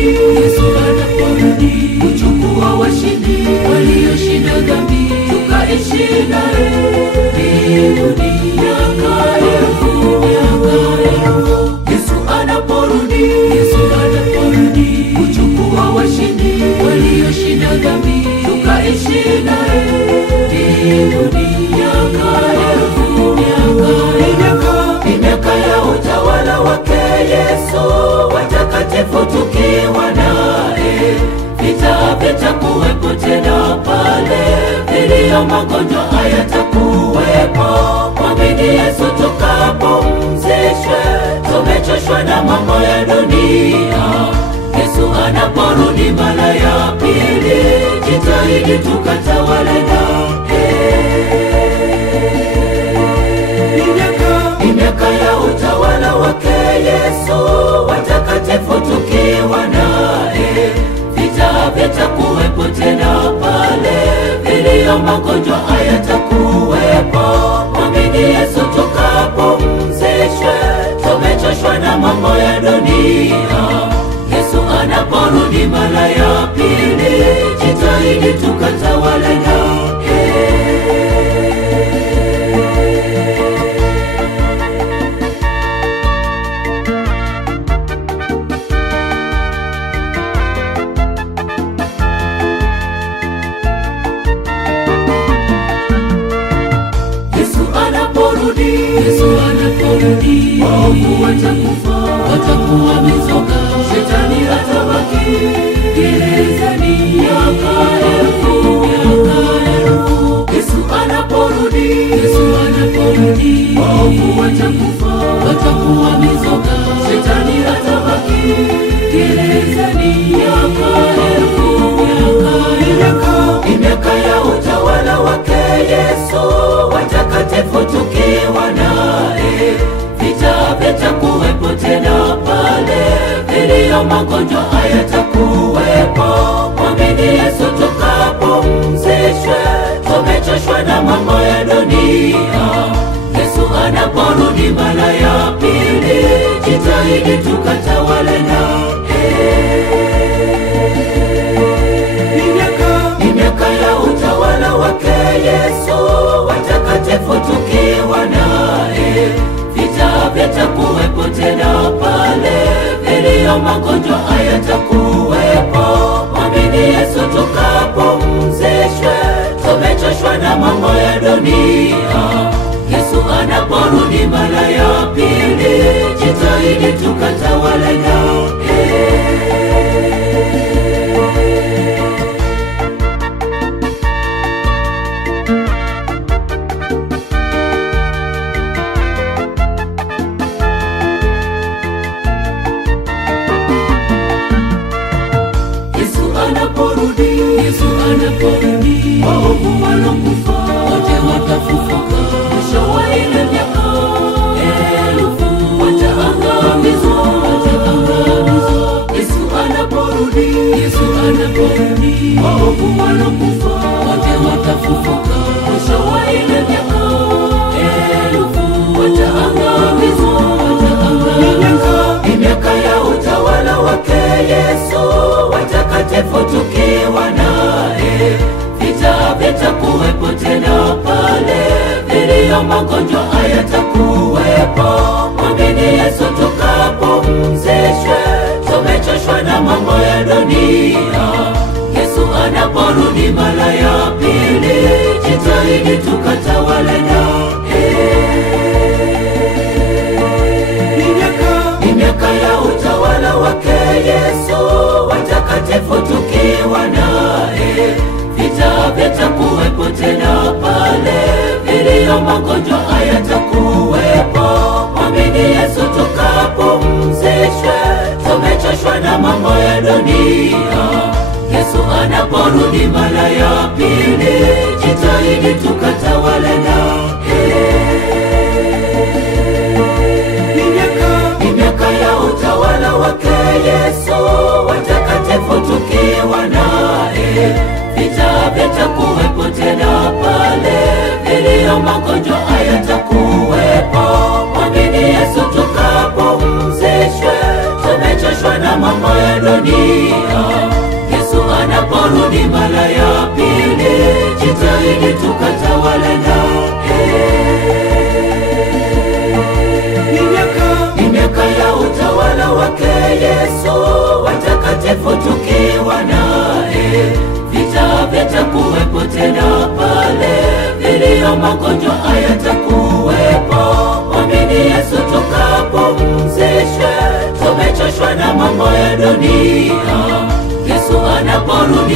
anaporudi, Yesu anaporudi, kuchukua washindi walioshinda dhambi, tukaishi naye mbinguni miaka elfu. Yesu anaporudi, Yesu anaporudi, kuchukua washindi walioshinda dhambi, tukaishi naye mbinguni miaka elfu. Miaka ya utawala wake Yesu, watakatifu tukiwa naye, vita vitakuwepo tena pale, vilio magonjwa hayatakuwepo. Mwamini Yesu tukapumzishwe, tumechoshwa na mambo ya dunia. Yesu anaporudi mara ya pili, jitahidi tukatawale naye. Miaka ya utawala wake Yesu, watakatifu tukiwa naye, vita vitakuwepo tena pale, vilio magonjwa hayatakuwepo. Mwamini Yesu tukapumzishwe, tumechoshwa na mambo ya dunia. Yesu anaporudi mara ya pili, jitahidi tukatawale naye. Yesu anaporudi, waovu watakufa, watakuwa mizoga, shetani atabaki gerezani miaka elfu. Yesu anaporudi, Yesu anaporudi, waovu watakufa, watakuwa mizoga, shetani atabaki gerezani miaka elfu. Miaka ya utawala wake Yesu, watakatifu tukiwa naye, vita vitakuwepo tena pale, vilio magonjwa hayatakuwepo. Mwamini Yesu tukapumzishwe, tumechoshwa na mambo ya dunia. Yesu anaporudi mara ya pili, jitahidi tukatawale naye. Miaka ya utawala wake Yesu, watakatifu tukiwa naye, vita vitakuwepo tena pale, vilio magonjwa hayatakuwepo. Mwamini Yesu tukapumzishwe, tumechoshwa na mambo ya dunia. Yesu anaporudi mara ya pili, jitahidi tukatawale naye. Yesu anaporudi, waovu walokufa wote watafufuka, mwisho wa ile miaka elfu wataangamizwa. Yesu anaporudi, Yesu anaporudi, waovu walokufa wote watafufuka, mwisho wa ile miaka elfu wataangamizwa. Miaka ya utawala wake Yesu, watakatifu tukiwa naye, vita vitakuwepo tena pale, vilio magonjwa hayatakuwepo. Mwamini Yesu tukapumzishwe, tumechoshwa na mambo ya dunia. Yesu anaporudi mara ya pili, jitahidi tukatawale naye. Miaka ya utawala wake Yesu, watakatifu tukiwa naye, vita vitakuwepo tena pale, vilio magonjwa hayatakuwepo. Mwamini Yesu tukapumzishwe, tumechoshwa na mambo ya dunia. Yesu anaporudi mara ya pili, jitahidi tukatawale naye. Miaka ya utawala wake Yesu, watakatifu tukiwa naye, vita vitakuwepo tena pale, vilio magonjwa hayatakuwepo. Mwamini Yesu tukapumzishwe, tumechoshwa na mambo ya dunia. ili tukatawale naye. Ni miaka ya utawala wake Yesu, watakatifu tukiwa naye. Vita vitakuwepo tena pale, vilio magonjwa hayatakuwepo. Mwamini Yesu tukapumzishwe, tumechoshwa na mambo ya dunia. Yesu anaporudi